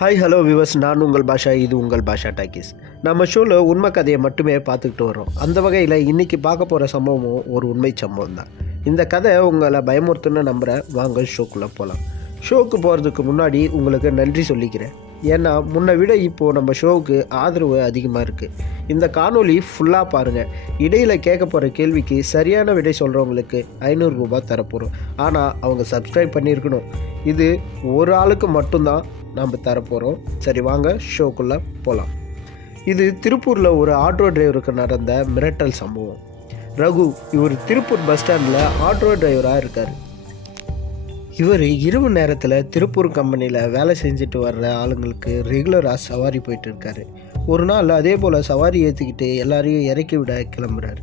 Hi hello விவஸ் நான் உங்கள் பாஷா இது உங்கள் பாஷா டாக்கீஸ். நம்ம ஷோவில் உண்மை கதையை மட்டுமே பார்த்துக்கிட்டு வரோம் அந்த வகையில் இன்றைக்கி பார்க்க போகிற சம்பவமும் ஒரு உண்மை சம்பவம் தான். இந்த கதை உங்களை பயமுறுத்துன்னு நம்புகிறேன் வாங்க ஷோக்குள்ளே போகலாம் ஷோக்கு போகிறதுக்கு முன்னாடி உங்களுக்கு நன்றி சொல்லிக்கிறேன். ஏன்னா முன்னை விட இப்போது நம்ம ஷோவுக்கு ஆதரவு அதிகமாக இருக்குது இந்த காணொளி ஃபுல்லாக பாருங்கள் இடையில் கேட்க போகிற கேள்விக்கு சரியான விடை சொல்கிறவங்களுக்கு ஐநூறுரூபா தரப்போகிறோம் ஆனால் அவங்க சப்ஸ்கிரைப் பண்ணியிருக்கணும். இது ஒரு ஆளுக்கு மட்டும்தான் நாம் தரப்போகிறோம் சரி வாங்க ஷோக்குள்ளே போகலாம் இது திருப்பூரில் ஒரு ஆட்டோ டிரைவருக்கு நடந்த மிரட்டல் சம்பவம். ரகு இவர் திருப்பூர் பஸ் ஸ்டாண்டில் ஆட்டோ டிரைவராக இருக்கார். இவர் இரவு நேரத்தில் திருப்பூர் கம்பெனியில் வேலை செஞ்சுட்டு வர்ற ஆளுங்களுக்கு ரெகுலராக சவாரி போயிட்டு இருக்காரு. ஒரு நாள் அதே போல் சவாரி ஏற்றிக்கிட்டு எல்லாரையும் இறக்கி விட கிளம்புறாரு.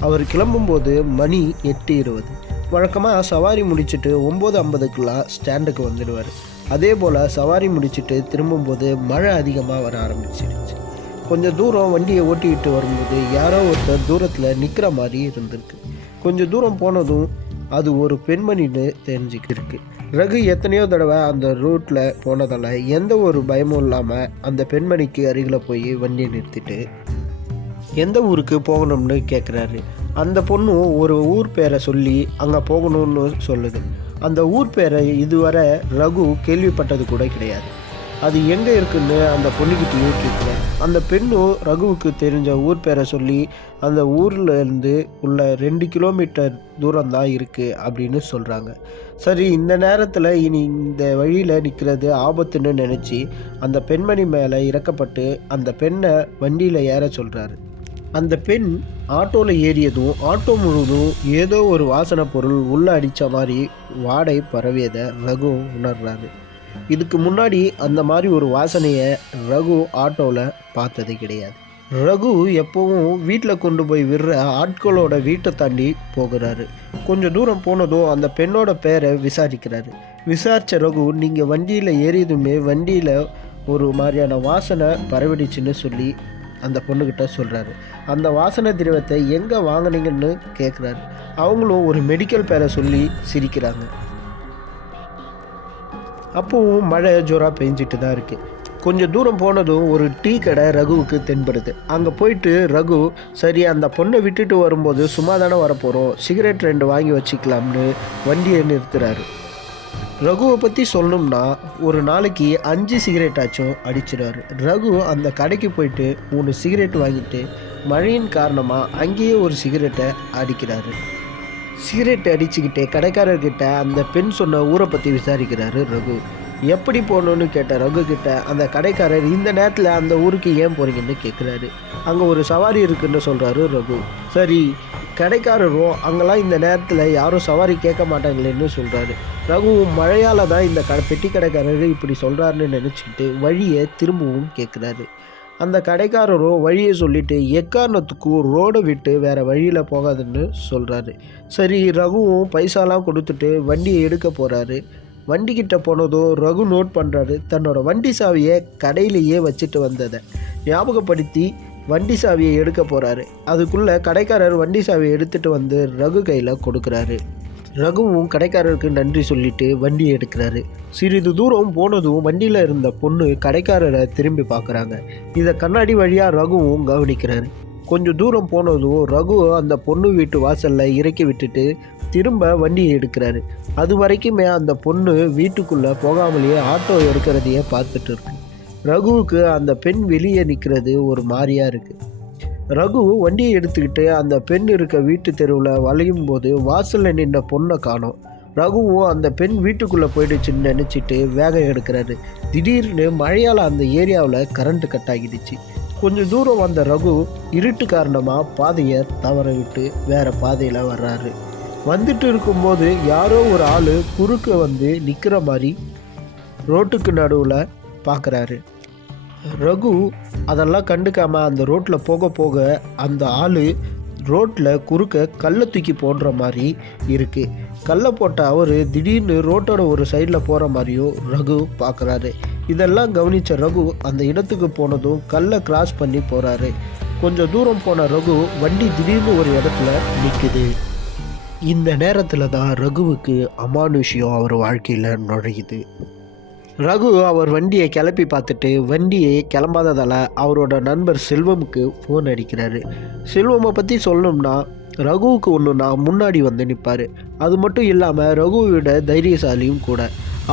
அவர் கிளம்பும்போது மணி எட்டு இருபது. வழக்கமாக சவாரி முடிச்சுட்டு ஒம்பது ஐம்பதுக்குலாம் ஸ்டாண்டுக்கு வந்துடுவார். அதே போல் சவாரி முடிச்சுட்டு திரும்பும்போது மழை அதிகமாக வர ஆரம்பிச்சிடுச்சு. கொஞ்சம் தூரம் வண்டியை ஓட்டிக்கிட்டு வரும்போது யாரோ ஒருத்தர் தூரத்தில் நிற்கிற மாதிரி இருந்திருக்கு. கொஞ்சம் தூரம் போனதும் அது ஒரு பெண்மணின்னு தெரிஞ்சுக்கிருக்கு. ரகு எத்தனையோ தடவை அந்த ரூட்டில் போனதால் எந்த ஒரு பயமும் இல்லாமல் அந்த பெண்மணிக்கு அருகில் போய் வண்டியை நிறுத்திட்டு எந்த ஊருக்கு போகணும்னு கேட்குறாரு அந்த பொண்ணு ஒரு ஊர் பேரை சொல்லி அங்கே போகணும்னு சொல்லுது. அந்த ஊர் பேரை இதுவரை ரகு கேள்விப்பட்டது கூட கிடையாது. அது எங்கே இருக்குன்னு அந்த பொண்ணுக்கிட்டேயும் கேட்குறேன் அந்த பெண்ணும் ரகுவுக்கு தெரிஞ்ச ஊர் பேரை சொல்லி அந்த ஊரில் இருந்து உள்ள ரெண்டு கிலோமீட்டர் தூரம் தான் இருக்குது அப்படின்னு சொல்கிறாங்க சரி இந்த நேரத்தில் இனி இந்த வழியில் நிற்கிறது ஆபத்துன்னு நினச்சி அந்த பெண்மணி மேலே இறக்கப்பட்டு அந்த பெண்ணை வண்டியில் ஏற சொல்கிறாரு அந்த பெண் ஆட்டோவில் ஏறியதும் ஆட்டோ முழுவதும் ஏதோ ஒரு வாசனை பொருள் உள்ள அடித்த மாதிரி வாடை பரவியதை ரகு உணர்றாரு. இதுக்கு முன்னாடி அந்த மாதிரி ஒரு வாசனையை ரகு ஆட்டோவில் பார்த்தது கிடையாது. ரகு எப்போவும் வீட்டில் கொண்டு போய் விடுற ஆட்களோட வீட்டை தாண்டி போகிறாரு. கொஞ்சம் தூரம் போனதும் அந்த பெண்ணோட பேரை விசாரிக்கிறாரு. விசாரித்த ரகு நீங்கள் வண்டியில் ஏறியதுமே வண்டியில் ஒரு மாதிரியான வாசனை பரவிடுச்சுன்னு சொல்லி அந்த பொண்ணுக்கிட்ட சொல்கிறாரு அந்த வாசனை திரவத்தை எங்கே வாங்குனீங்கன்னு கேட்குறாரு அவங்களும் ஒரு மெடிக்கல் பேரை சொல்லி சிரிக்கிறாங்க. அப்போவும் மழை ஜோராக பெஞ்சிட்டு தான் இருக்குது கொஞ்சம் தூரம் போனதும் ஒரு டீ கடை ரகுவுக்கு தென்படுது. அங்கே போயிட்டு ரகு சரி அந்த பொண்ணை விட்டுட்டு வரும்போது சும்மா தானே வரப்போகிறோம் சிகரெட் ரெண்டு வாங்கி வச்சுக்கலாம்னு வண்டியை நிறுத்துறாரு. ரகுவை பற்றி சொல்லணும்னா ஒரு நாளைக்கு அஞ்சு சிகரெட் ஆச்சும் அடிச்சிடாரு ரகு அந்த கடைக்கு போயிட்டு மூணு சிகரெட் வாங்கிட்டு மழையின் காரணமாக அங்கேயே ஒரு சிகரெட்டை அடிக்கிறாரு. சிகரெட் அடிச்சுக்கிட்டே கடைக்காரர்கிட்ட அந்த பெண் சொன்ன ஊரை பற்றி விசாரிக்கிறாரு ரகு. எப்படி போகணுன்னு கேட்ட ரகு கிட்ட அந்த கடைக்காரர் இந்த நேரத்தில் அந்த ஊருக்கு ஏன் போகிறீங்கன்னு கேட்குறாரு அங்கே ஒரு சவாரி இருக்குன்னு சொல்கிறாரு ரகு. சரி கடைக்காரரும் அங்கெல்லாம் இந்த நேரத்தில் யாரும் சவாரி கேட்க மாட்டாங்களேன்னு சொல்கிறாரு ரகுவும் மழையால் தான் இந்த கடை பெட்டி கடைக்காரர் இப்படி சொல்கிறாருன்னு நினச்சிக்கிட்டு வழியை திரும்பவும் கேட்குறாரு அந்த கடைக்காரரும் வழியை சொல்லிட்டு எக்காரணத்துக்கும் ரோடை விட்டு வேறு வழியில் போகாதுன்னு சொல்கிறாரு சரி ரகுவும் பைசாலாம் கொடுத்துட்டு வண்டியை எடுக்க போகிறாரு வண்டிக்கிட்ட போனதும் ரகு நோட் பண்ணுறாரு தன்னோட வண்டி சாவியை கடையிலேயே வச்சுட்டு வந்ததை. ஞாபகப்படுத்தி வண்டி சாவியை எடுக்க போகிறாரு அதுக்குள்ளே கடைக்காரர் வண்டி சாவியை எடுத்துகிட்டு வந்து ரகு கையில் கொடுக்குறாரு. ரகுவும் கடைக்காரருக்கு நன்றி சொல்லிட்டு வண்டியை எடுக்கிறாரு. சிறிது தூரம் போனதும் வண்டியில் இருந்த பொண்ணு கடைக்காரரை திரும்பி பார்க்குறாங்க இதை கண்ணாடி வழியாக ரகுவும் கவனிக்கிறாரு. கொஞ்சம் தூரம் போனதும் ரகு அந்த பொண்ணு வீட்டு வாசலில் இறக்கி விட்டுட்டு திரும்ப வண்டியை எடுக்கிறாரு. அது வரைக்குமே அந்த பொண்ணு வீட்டுக்குள்ளே போகாமலேயே ஆட்டோ எடுக்கிறதையே பார்த்துட்டு இருக்கு. ரகுவுக்கு அந்த பெண் வெளியே நிற்கிறது ஒரு மாதிரியாக இருக்குது ரகு வண்டியை எடுத்துக்கிட்டு அந்த பெண் இருக்க வீட்டு தெருவில் வளையும் போது வாசலில் நின்ற பொண்ணை காணோம். ரகுவும் அந்த பெண் வீட்டுக்குள்ளே போயிடுச்சுன்னு நினச்சிட்டு வேகம் எடுக்கிறாரு திடீர்னு மழையால் அந்த ஏரியாவில் கரண்ட் கட் ஆகிடுச்சு. கொஞ்சம் தூரம் வந்த ரகு இருட்டு காரணமாக பாதையை தவற விட்டு வேறு பாதையில் வர்றாரு. வந்துட்டு இருக்கும்போது யாரோ ஒரு ஆள் குறுக்க வந்து நிற்கிற மாதிரி ரோட்டுக்கு நடுவில் பார்க்குறாரு. ரகு அதெல்லாம் கண்டுக்காமல் அந்த ரோட்டில் போக போக அந்த ஆள் ரோட்டில் குறுக்க கல்லை தூக்கி போடுற மாதிரி இருக்குது கல்லை போட்ட அவர் திடீர்னு ரோட்டோட ஒரு சைடில் போகிற மாதிரியும் ரகு பார்க்குறாரு. இதெல்லாம் கவனித்த ரகு அந்த இடத்துக்கு போனதும் கல்லை கிராஸ் பண்ணி போகிறாரு கொஞ்சம் தூரம் போன ரகு வண்டி திடீர்னு ஒரு இடத்துல நிற்குது இந்த நேரத்தில் தான் ரகுவுக்கு அமானுஷ்யம் அவர் வாழ்க்கையில் நுழையுது. ரகு அவர் வண்டியை கிளப்பி பார்த்துட்டு வண்டியை கிளம்பாததால் அவரோட நண்பர் செல்வமுக்கு ஃபோன் அடிக்கிறாரு. செல்வமை பற்றி சொல்லணும்னா ரகுவுக்கு ஒன்றுனா முன்னாடி வந்து நிற்பார் அது மட்டும் இல்லாமல் ரகுவோட தைரியசாலியும் கூட.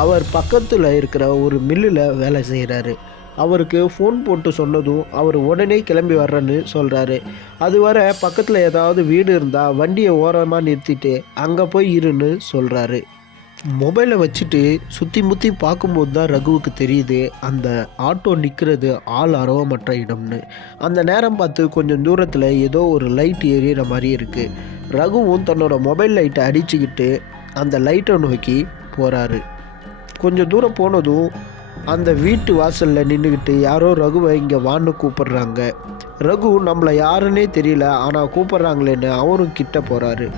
அவர் பக்கத்தில் இருக்கிற ஒரு மில்லில் வேலை செய்கிறாரு அவருக்கு ஃபோன் போட்டு சொன்னதும் அவர் உடனே கிளம்பி வர்றேன்னு சொல்கிறாரு அது வர பக்கத்தில் ஏதாவது வீடு இருந்தால் வண்டியை ஓரமாக நிறுத்திட்டு அங்கே போய் இருன்னு சொல்கிறாரு மொபைலை வச்சுட்டு சுற்றி முற்றி பார்க்கும்போது தான் ரகுவுக்கு தெரியுது அந்த ஆட்டோ நிற்கிறது ஆள் அறவமற்ற இடம்னு. அந்த நேரம் பார்த்து கொஞ்சம் தூரத்தில் ஏதோ ஒரு லைட் எரியிற மாதிரி இருக்குது ரகுவும் தன்னோட மொபைல் லைட்டை அடிச்சுக்கிட்டு அந்த லைட்டை நோக்கி போகிறாரு கொஞ்சம் தூரம் போனதும் அந்த வீட்டு வாசலில் நின்றுக்கிட்டு யாரோ ரகுவை இங்கே வான்னு கூப்பிடுறாங்க. ரகு நம்மளை யாருன்னே தெரியல ஆனால் கூப்பிட்றாங்களேன்னு அவரும் கிட்ட போகிறாரு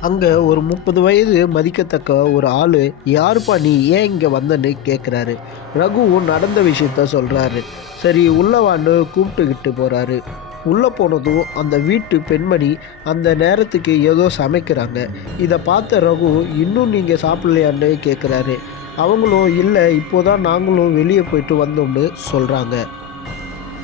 அங்கே ஒரு முப்பது வயது மதிக்கத்தக்க ஒரு ஆள் யாருப்பா நீ? ஏன் இங்கே வந்தன்னு? கேட்குறாரு ரகுவும் நடந்த விஷயத்த சொல்கிறாரு சரி உள்ளே வான்னு கூப்பிட்டுக்கிட்டு போகிறாரு உள்ளே போனதும் அந்த வீட்டு பெண்மணி அந்த நேரத்துக்கு ஏதோ சமைக்கிறாங்க. இதை பார்த்த ரகு இன்னும் நீங்கள் சாப்பிடலையான்னு கேட்குறாரு அவங்களும் இல்லை இப்போதான் நாங்களும் வெளியே போயிட்டு வந்தோம்னு சொல்கிறாங்க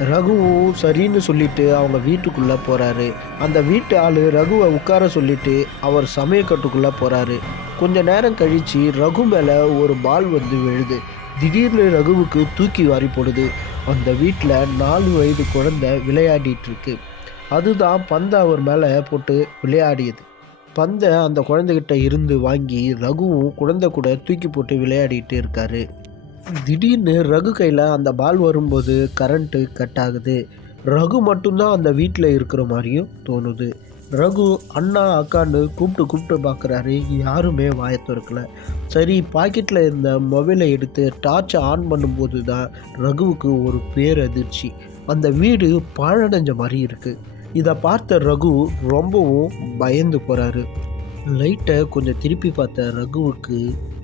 ரகுவும் சரின்னு சொல்லிட்டு அவங்க வீட்டுக்குள்ளே போகிறாரு அந்த வீட்டு ஆள் ரகுவை உட்கார சொல்லிட்டு அவர் சமயக்கட்டுக்குள்ளே போகிறாரு கொஞ்ச நேரம் கழித்து ரகு மேலே ஒரு பால் வந்து விழுது. திடீர்னு ரகுவுக்கு தூக்கி வாரி போடுது. அந்த வீட்டில் நாலு வயது குழந்தை விளையாடிட்டு இருக்கு. அதுதான் பந்தை அவர் மேலே போட்டு விளையாடியது. பந்தை அந்த குழந்தைகிட்ட இருந்து வாங்கி ரகுவும் குழந்தை கூட தூக்கி போட்டு விளையாடிட்டு இருக்காரு. திடீர்னு ரகு கையில் அந்த பால் வரும்போது கரண்ட்டு கட் ஆகுது. ரகு மட்டும்தான் அந்த வீட்டில் இருக்கிற மாதிரியும் தோணுது. ரகு அண்ணா அக்கான்னு கூப்பிட்டு கூப்பிட்டு பார்க்குறாரு யாருமே வாயை திறக்கல. சரி பாக்கெட்டில் இருந்த மொபைலை எடுத்து டார்ச்சை ஆன் பண்ணும்போது தான் ரகுவுக்கு ஒரு பேரதிர்ச்சி. அந்த வீடு பாழடைஞ்ச மாதிரி இருக்குது இதை பார்த்த ரகு ரொம்பவும் பயந்து போகிறாரு லைட்டை கொஞ்சம் திருப்பி பார்த்த ரகுவுக்கு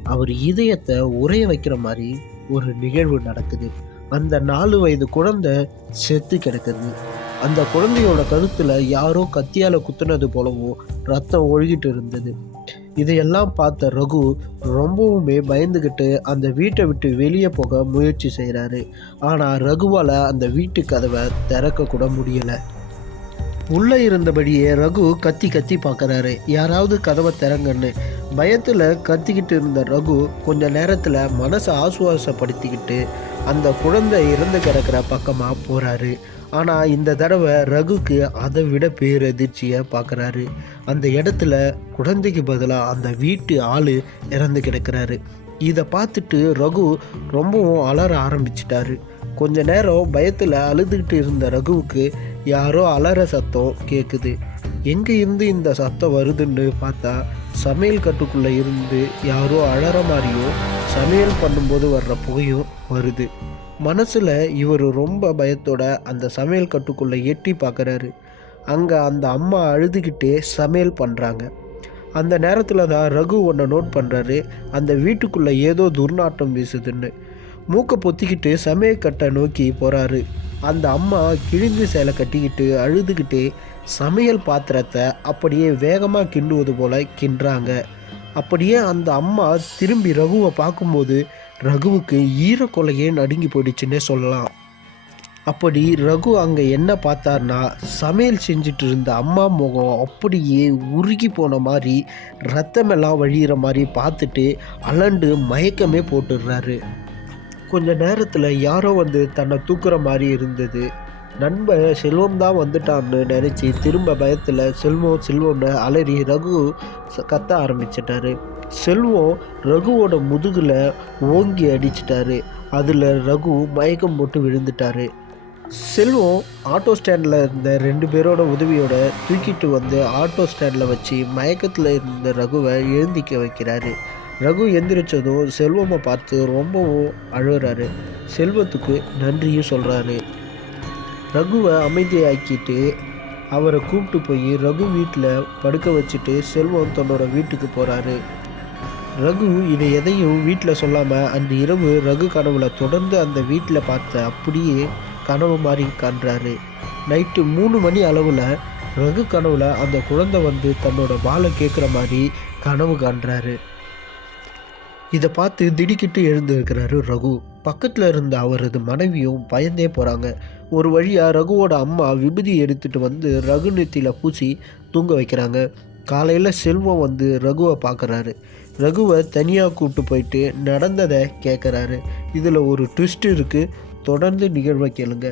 அவர் இதயத்தை உரைய வைக்கிற மாதிரி ஒரு நிகழ்வு நடக்குது. அந்த நாலு வயது குழந்தை செத்து கிடக்குது. அந்த குழந்தையோட கழுத்தில் யாரோ கத்தியால் குத்துனது போலவும் ரத்தம் ஒழுகிட்டு இருந்தது. இதையெல்லாம் பார்த்த ரகு ரொம்பவுமே பயந்துக்கிட்டு அந்த வீட்டை விட்டு வெளியே போக முயற்சி செய்கிறாரு ஆனால் ரகுவால் அந்த வீட்டு கதவை திறக்க கூட முடியலை. உள்ளே இருந்தபடியே ரகு கத்தி கத்தி பார்க்குறாரு. யாராவது கதவை திறங்கன்னு பயத்தில் கத்திக்கிட்டு இருந்த ரகு கொஞ்ச நேரத்தில் மனசை ஆசுவாசப்படுத்திக்கிட்டு அந்த குழந்தை இறந்து கிடக்கிற பக்கமாக போகிறாரு ஆனால் இந்த தடவை ரகுக்கு அதை விட பேரதிர்ச்சியை பார்க்குறாரு. அந்த இடத்துல குழந்தைக்கு பதிலாக அந்த வீட்டு ஆள் இறந்து கிடக்கிறாரு. இதை பார்த்துட்டு ரகு ரொம்பவும் அலற ஆரம்பிச்சிட்டாரு. கொஞ்ச நேரம் பயத்தில் அழுதுகிட்டு இருந்த ரகுவுக்கு யாரோ அலற சத்தம் கேட்குது எங்கே இருந்து இந்த சத்தம் வருதுன்னு பார்த்தா சமையல் கட்டுக்குள்ளே இருந்து யாரோ அழற மாதிரியும் சமையல் பண்ணும்போது வர்ற புகையும் வருது. மனசில் இவர் ரொம்ப பயத்தோட அந்த சமையல் கட்டுக்குள்ளே எட்டி பார்க்குறாரு அங்கே அந்த அம்மா அழுதுகிட்டே சமையல் பண்ணுறாங்க அந்த நேரத்தில் தான் ரகு ஒன்றை நோட் பண்ணுறாரு அந்த வீட்டுக்குள்ளே ஏதோ துர்நாற்றம் வீசுதுன்னு. மூக்கை பொத்திக்கிட்டு சமையக்கட்டை நோக்கி போகிறாரு அந்த அம்மா கிழிந்து சேலை கட்டிக்கிட்டு அழுதுகிட்டே சமையல் பாத்திரத்தை அப்படியே வேகமாக கிண்டுவது போல கிண்டுறாங்க. அப்படியே அந்த அம்மா திரும்பி ரகுவை பார்க்கும்போது ரகுவுக்கு ஈரக்கொலையே நடுங்கி போயிடுச்சுன்னே சொல்லலாம். அப்படி ரகு அங்கே என்ன பார்த்தார்னா சமையல் செஞ்சுட்டு இருந்த அம்மா முகம் அப்படியே உருகி போன மாதிரி ரத்தமெல்லாம் வழியிற மாதிரி பார்த்துட்டு அலண்டு மயக்கமே போட்டுடுறாரு. கொஞ்ச நேரத்தில் யாரோ வந்து தன்னை தூக்குற மாதிரி இருந்தது. நண்பன் செல்வம் தான் வந்துட்டான்னு நினச்சி திரும்ப பயத்தில் செல்வம் செல்வம்னு அலறி ரகு கத்த ஆரம்பிச்சிட்டாரு. செல்வம் ரகுவோட முதுகில் ஓங்கி அடிச்சிட்டாரு. அதில் ரகு மயக்கம் போட்டு விழுந்துட்டாரு. செல்வம் ஆட்டோ ஸ்டாண்டில் இருந்த ரெண்டு பேரோட உதவியோட தூக்கிட்டு வந்து ஆட்டோ ஸ்டாண்டில் வச்சு மயக்கத்தில் இருந்த ரகுவை எழுந்திக்க வைக்கிறாரு. ரகு எந்திரிச்சதும் செல்வமை பார்த்து ரொம்பவும் அழுகிறாரு. செல்வத்துக்கு நன்றியும் சொல்கிறாரு ரகுவை அமைதியாக்கிட்டு அவரை கூப்பிட்டு போய் ரகு வீட்டில் படுக்க வச்சுட்டு செல்வம் தன்னோட வீட்டுக்கு போகிறாரு ரகு இதை எதையும் வீட்டில் சொல்லாமல் அந்த இரவு ரகு கனவுல தொடர்ந்து அந்த வீட்டில் பார்த்த அப்படியே கனவு மாதிரி காண்றாரு. நைட்டு மூணு மணி அளவில் ரகு கனவுல அந்த குழந்தை வந்து தன்னோட வாழை கேட்குற மாதிரி கனவு காண்றாரு. இதை பார்த்து திடுக்கிட்டு எழுந்திருக்கிறாரு ரகு. பக்கத்தில் இருந்த அவரது மனைவியும் பயந்தே போகிறாங்க ஒரு வழியாக ரகுவோட அம்மா விபூதி எடுத்துட்டு வந்து ரகு நெத்தியில் பூசி தூங்க வைக்கிறாங்க. காலையில் செல்வம் வந்து ரகுவை பார்க்குறாரு. ரகுவை தனியாக கூப்பிட்டு போயிட்டு நடந்ததை கேட்குறாரு இதில் ஒரு ட்விஸ்ட் இருக்குது தொடர்ந்து நிகழ்வை கேளுங்க.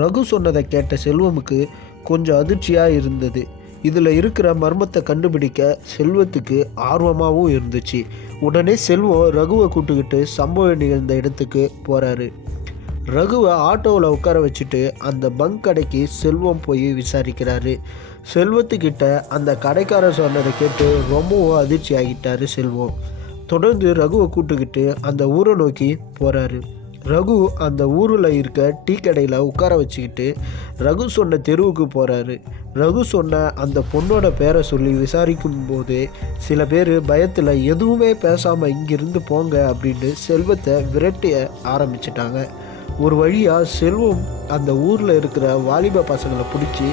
ரகு சொன்னதை கேட்ட செல்வமுக்கு கொஞ்சம் அதிர்ச்சியாக இருந்தது. இதில் இருக்கிற மர்மத்தை கண்டுபிடிக்க செல்வத்துக்கு ஆர்வமாகவும் இருந்துச்சு. உடனே செல்வம் ரகுவை கூட்டுக்கிட்டு சம்பவம் நிகழ்ந்த இடத்துக்கு போகிறாரு ரகுவை ஆட்டோவில் உட்கார வச்சுட்டு அந்த பங்க் கடைக்கு செல்வம் போய் விசாரிக்கிறாரு. செல்வத்துக்கிட்ட அந்த கடைக்காரர் சொன்னதை கேட்டு ரொம்பவும் அதிர்ச்சி ஆகிட்டாரு செல்வம். தொடர்ந்து ரகுவை கூட்டுக்கிட்டு அந்த ஊரை நோக்கி போகிறாரு ரகு அந்த ஊரில் இருக்க டீ கடையில் உட்கார வச்சுக்கிட்டு ரகு சொன்ன தெருவுக்கு போகிறாரு ரகு சொன்ன அந்த பொண்ணோட பேரை சொல்லி விசாரிக்கும் போது சில பேர் பயத்தில் எதுவுமே பேசாமல் இங்கிருந்து போங்க அப்படின்னு செல்வத்தை விரட்டிய ஆரம்பிச்சிட்டாங்க. ஒரு வழியாக செல்வம் அந்த ஊரில் இருக்கிற வாலிப பசங்களை பிடிச்சி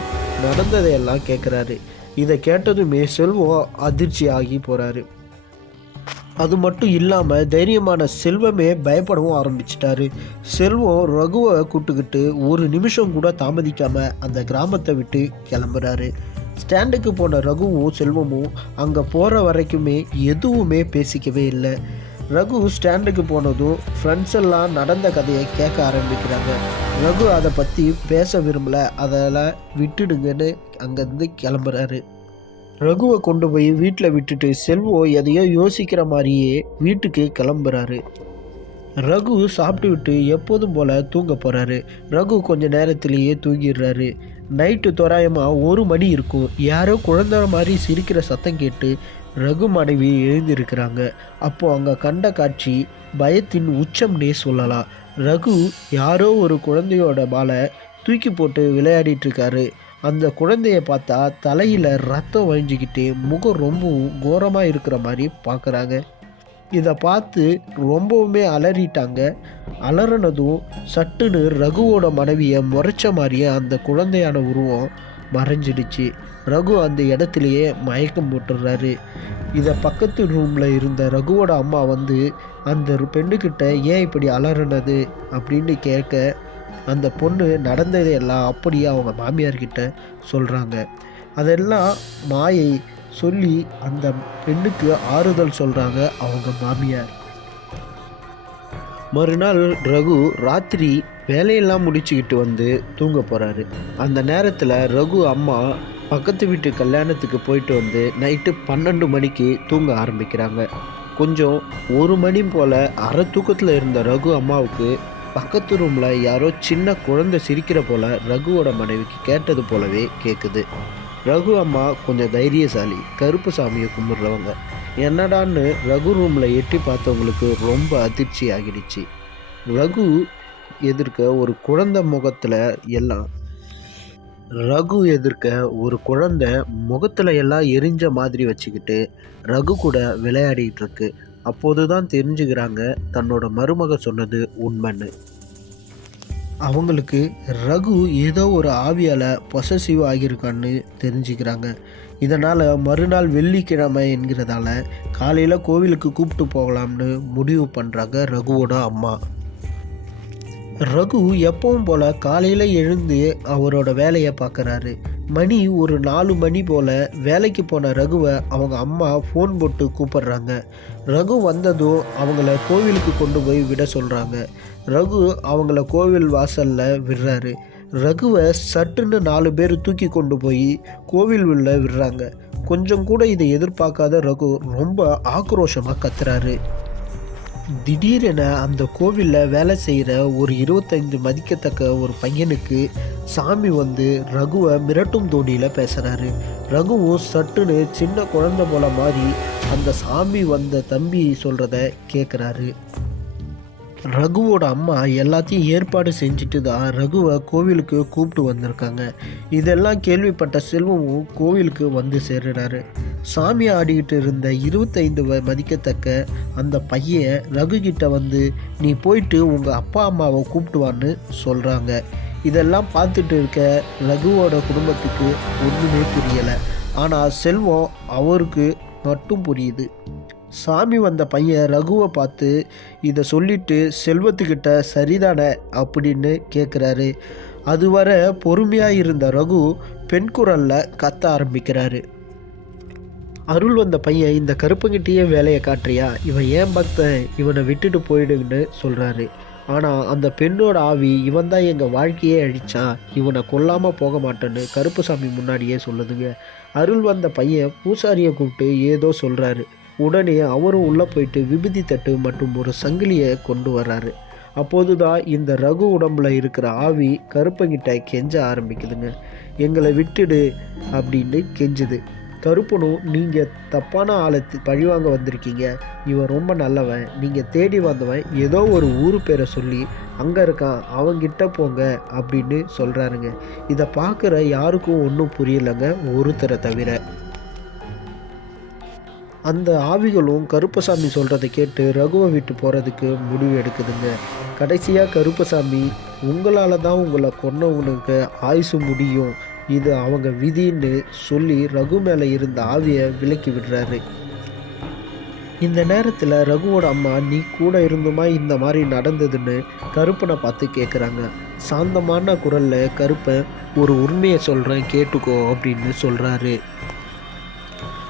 நடந்ததையெல்லாம் கேட்குறாரு இதை கேட்டதுமே செல்வம் அதிர்ச்சி ஆகி போகிறாரு அது மட்டும் இல்லாமல் தைரியமான செல்வமே பயப்படவும் ஆரம்பிச்சிட்டாரு. செல்வம் ரகுவை கூட்டுக்கிட்டு ஒரு நிமிஷம் கூட தாமதிக்காமல் அந்த கிராமத்தை விட்டு கிளம்புறாரு. ஸ்டாண்டுக்கு போன ரகுவும் செல்வமும் அங்கே போகிற வரைக்குமே எதுவுமே பேசிக்கவே இல்லை. ரகு ஸ்டாண்டுக்கு போனதும் ஃப்ரெண்ட்ஸ் எல்லாம் நடந்த கதையை கேட்க ஆரம்பிக்கிறாங்க. ரகு அதை பற்றி பேச விரும்பல. அதெல்லாம் விட்டுடுங்கன்னு அங்கேருந்து கிளம்புறாரு. ரகுவை கொண்டு போய் வீட்டில் விட்டுட்டு செல்வோ எதையோ யோசிக்கிற மாதிரியே வீட்டுக்கு கிளம்புறாரு. ரகு சாப்பிட்டு விட்டு எப்போதும் போல் தூங்க போகிறாரு ரகு கொஞ்ச நேரத்திலேயே தூங்கிடுறாரு. நைட்டு தோராயமாக ஒரு மணி இருக்கும். யாரோ குழந்தை மாதிரி சிரிக்கிற சத்தம் கேட்டு ரகு மனைவி எழுந்திருக்கிறாங்க. அப்போது அங்கே கண்ட காட்சி பயத்தின் உச்சம்னே சொல்லலாம். ரகு யாரோ ஒரு குழந்தையோட பாலை தூக்கி போட்டு விளையாடிட்டு இருக்காரு. அந்த குழந்தைய பார்த்தா தலையில் ரத்தம் வழிஞ்சிக்கிட்டு முகம் ரொம்பவும் கோரமாக இருக்கிற மாதிரி பார்க்குறாங்க. இதை பார்த்து ரொம்பவுமே அலறிட்டாங்க. அலறினதும் சட்டுன்னு ரகுவோட மனைவியை முறைச்ச மாதிரியே அந்த குழந்தையான உருவம் மறைஞ்சிடுச்சு. ரகு அந்த இடத்துலையே மயக்கம் போட்டுடுறாரு இதை பக்கத்து ரூமில் இருந்த ரகுவோட அம்மா வந்து அந்த பெண்ணுக்கிட்ட ஏன் இப்படி அலறினது? அப்படின்னு கேட்க அந்த பொண்ணு நடந்ததையெல்லாம் அப்படியே அவங்க மாமியார்கிட்ட சொல்கிறாங்க அதெல்லாம் மாயை சொல்லி அந்த பெண்ணுக்கு ஆறுதல் சொல்கிறாங்க அவங்க மாமியார். மறுநாள் ரகு ராத்திரி வேலையெல்லாம் முடிச்சுக்கிட்டு வந்து தூங்க போகிறாரு அந்த நேரத்தில் ரகு அம்மா பக்கத்து வீட்டு கல்யாணத்துக்கு போயிட்டு வந்து நைட்டு பன்னெண்டு மணிக்கு தூங்க ஆரம்பிக்கிறாங்க. கொஞ்சம் ஒரு மணி போல் அரை தூக்கத்தில் இருந்த ரகு அம்மாவுக்கு பக்கத்து ரூமில் யாரோ சின்ன குழந்தை சிரிக்கிற போல் ரகுவோட மனைவிக்கு கேட்டது போலவே கேட்குது ரகு அம்மா கொஞ்சம் தைரியசாலி கருப்பு சாமியை கும்பிட்றவங்க. என்னடான்னு ரகு ரூமில் எட்டி பார்த்தவங்களுக்கு ரொம்ப அதிர்ச்சி ஆகிடுச்சு. ரகு எதிர்க்க ஒரு குழந்தை முகத்தில் எல்லாம் ரகு எதிர்க்க ஒரு குழந்தை முகத்தில் எல்லாம் எரிஞ்ச மாதிரி வச்சுக்கிட்டு ரகு கூட விளையாடிட்டு இருக்கு. அப்போது தான் தெரிஞ்சுக்கிறாங்க தன்னோட மருமக சொன்னது உண்மைன்னு. அவங்களுக்கு ரகு ஏதோ ஒரு ஆவியால் பொசசிவ் ஆகியிருக்கான்னு தெரிஞ்சுக்கிறாங்க. இதனால் மறுநாள் வெள்ளிக்கிழமை என்கிறதால காலையில் கோவிலுக்கு கூப்பிட்டு போகலாம்னு முடிவு பண்ணுறாங்க ரகுவோட அம்மா. ரகு எப்பவும் போல் காலையில் எழுந்து அவரோட வேலையை பார்க்குறாரு. மணி ஒரு நாலு மணி போல் வேலைக்கு போன ரகுவை அவங்க அம்மா ஃபோன் போட்டு கூப்பிடுறாங்க. ரகு வந்ததும் அவங்கள கோவிலுக்கு கொண்டு போய் விட சொல்கிறாங்க ரகு அவங்கள கோவில் வாசலில் விடுறாரு. ரகுவை சட்டுன்னு நாலு பேர் தூக்கி கொண்டு போய் கோவில் உள்ள விடுறாங்க. கொஞ்சம் கூட இதை எதிர்பார்க்காத ரகு ரொம்ப ஆக்ரோஷமாக கத்துறாரு. திடீரென அந்த கோவிலில் வேலை செய்கிற ஒரு இருபத்தைந்து மதிக்கத்தக்க ஒரு பையனுக்கு சாமி வந்து ரகுவை மிரட்டும் தோணியில் பேசுகிறாரு ரகுவும் சட்டுன்னு சின்ன குழந்தை போல மாதிரி அந்த சாமி வந்த தம்பி சொல்கிறத கேட்குறாரு ரகுவோட அம்மா எல்லாத்தையும் ஏற்பாடு செஞ்சுட்டு தான் ரகுவை கோவிலுக்கு கூப்பிட்டு வந்திருக்காங்க. இதெல்லாம் கேள்விப்பட்ட செல்வமும் கோவிலுக்கு வந்து சேர்றாரு. சாமி ஆடிக்கிட்டு இருந்த இருபத்தைந்து வ- மதிக்கத்தக்க அந்த பையன் ரகு கிட்ட வந்து நீ போயிட்டு உங்கள் அப்பா அம்மாவை கூப்பிட்டு வான்னு சொல்கிறாங்க இதெல்லாம் பார்த்துட்டு இருக்க ரகுவோட குடும்பத்துக்கு ஒன்றுமே புரியலை. ஆனால் செல்வம் அவருக்கு மட்டும் புரியுது. சாமி வந்த பையன் ரகுவை பார்த்து இதை சொல்லிட்டு செல்வத்துக்கிட்ட சரிதானே? அப்படின்னு கேட்குறாரு அதுவரை பொறுமையாக இருந்த ரகு பெண் குரலில் கத்த ஆரம்பிக்கிறாரு. அருள் வந்த பையன் இந்த கருப்பங்கிட்டேயே வேலையை காட்டுறியா? இவன் ஏன் பக்தன்? இவனை விட்டுட்டு போயிடுன்னு சொல்கிறாரு ஆனால் அந்த பெண்ணோட ஆவி இவன் தான் எங்கள் வாழ்க்கையே அழிச்சா இவனை கொல்லாமல் போக மாட்டேன்னு கருப்புசாமி முன்னாடியே சொல்லுதுங்க. அருள் வந்த பையன் பூசாரியை கூப்பிட்டு ஏதோ சொல்கிறாரு உடனே அவரும் உள்ளே போயிட்டு விபூதி தட்டு மற்றும் ஒரு சங்கிலியை கொண்டு வர்றாரு. அப்போது தான் இந்த ரகு உடம்புல இருக்கிற ஆவி கருப்பங்கிட்ட கெஞ்ச ஆரம்பிக்குதுங்க. எங்களை விட்டுடு அப்படின்னு கெஞ்சுது. கருப்பனும் நீங்கள் தப்பான ஆளை பழிவாங்க வந்திருக்கீங்க. இவன் ரொம்ப நல்லவன். நீங்கள் தேடி வந்தவன். ஏதோ ஒரு ஊர் பேரை சொல்லி அங்கே இருக்கான். அவங்கிட்ட போங்க அப்படின்னு சொல்கிறாருங்க இதை பார்க்குற யாருக்கும் ஒன்றும் புரியலைங்க. ஒருத்தரை தவிர. அந்த ஆவிகளும் கருப்பசாமி சொல்கிறத கேட்டு ரகுவை விட்டு போகிறதுக்கு முடிவு எடுக்குதுங்க. கடைசியாக கருப்பசாமி உங்களால் தான் உங்களை கொன்னவனுக்கு ஆயுசு முடியும். இது அவங்க விதின்னு சொல்லி ரகு மேலே இருந்த ஆவியை விலக்கி விடுறாரு. இந்த நேரத்தில் ரகுவோட அம்மா நீ கூட இருந்துமா? இந்த மாதிரி நடந்ததுன்னு கருப்பனை பார்த்து கேட்குறாங்க சாந்தமான குரலில் கருப்பன் ஒரு உண்மையை சொல்கிறேன் கேட்டுக்கோ அப்படின்னு சொல்கிறாரு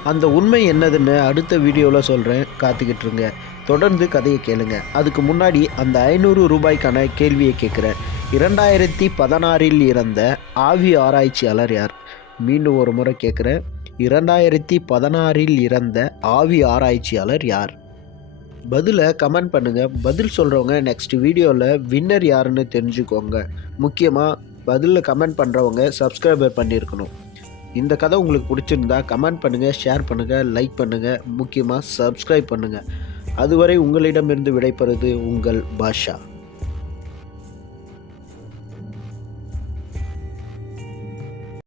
அந்த உண்மை என்னதுன்னு அடுத்த வீடியோவில் சொல்கிறேன் காத்துக்கிட்டு இருங்க தொடர்ந்து கதையை கேளுங்க. அதுக்கு முன்னாடி அந்த ஐநூறு ரூபாய்க்கான கேள்வியை கேட்குறேன். இரண்டாயிரத்தி பதினாறில் இறந்த ஆவி ஆராய்ச்சியாளர் யார்? மீண்டும் ஒரு முறை கேட்குறேன். இரண்டாயிரத்தி பதினாறில் இறந்த ஆவி ஆராய்ச்சியாளர் யார்? பதிலை கமெண்ட் பண்ணுங்கள் பதில் சொல்கிறவங்க நெக்ஸ்ட் வீடியோவில் வின்னர் யாருன்னு தெரிஞ்சுக்கோங்க. முக்கியமாக பதிலில் கமெண்ட் பண்ணுறவங்க சப்ஸ்கிரைபர் பண்ணியிருக்கணும் இந்த கதை உங்களுக்கு பிடிச்சிருந்தா கமெண்ட் பண்ணுங்கள் ஷேர் பண்ணுங்கள் லைக் பண்ணுங்கள் முக்கியமாக சப்ஸ்கிரைப் பண்ணுங்கள் அதுவரை உங்களிடமிருந்து விடைபெறுவது உங்கள் பாஷா.